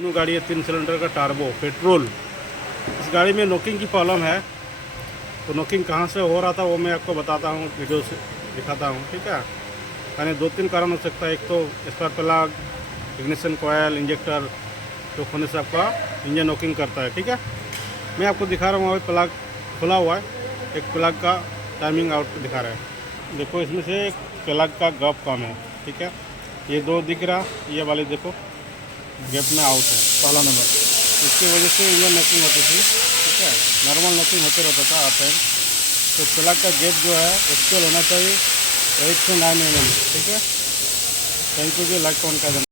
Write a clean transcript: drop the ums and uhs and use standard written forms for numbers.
New गाड़ी है 3 cylinder का टार्बो पेट्रोल। इस गाड़ी में नॉकिंग की प्रॉब्लम है, तो नॉकिंग कहाँ से हो रहा था वो मैं आपको बताता हूँ, वीडियो से दिखाता हूँ। ठीक है, यानी 2-3 कारण हो सकता है। एक तो spark plug, ignition coil, injector तो खोने से आपका इंजन नॉकिंग करता है। ठीक है, मैं आपको दिखा रहा हूँ, अभी प्लग खुला हुआ है, एक प्लग का टाइमिंग आउट दिखा रहा है। देखो इसमें से एक प्लग का गैप कम है। ठीक है, ये 2 दिख रहा, ये वाले देखो गैप में आउट है पहला नंबर, इसकी वजह से इंजन नॉकिंग होती थी। ठीक है, नॉर्मल नॉकिंग होते रहता था हर टाइम। तो प्लग का गैप जो है एक्चुअल होना चाहिए 8 से 9 mm। ठीक है, thank you ji, like comment कर देना।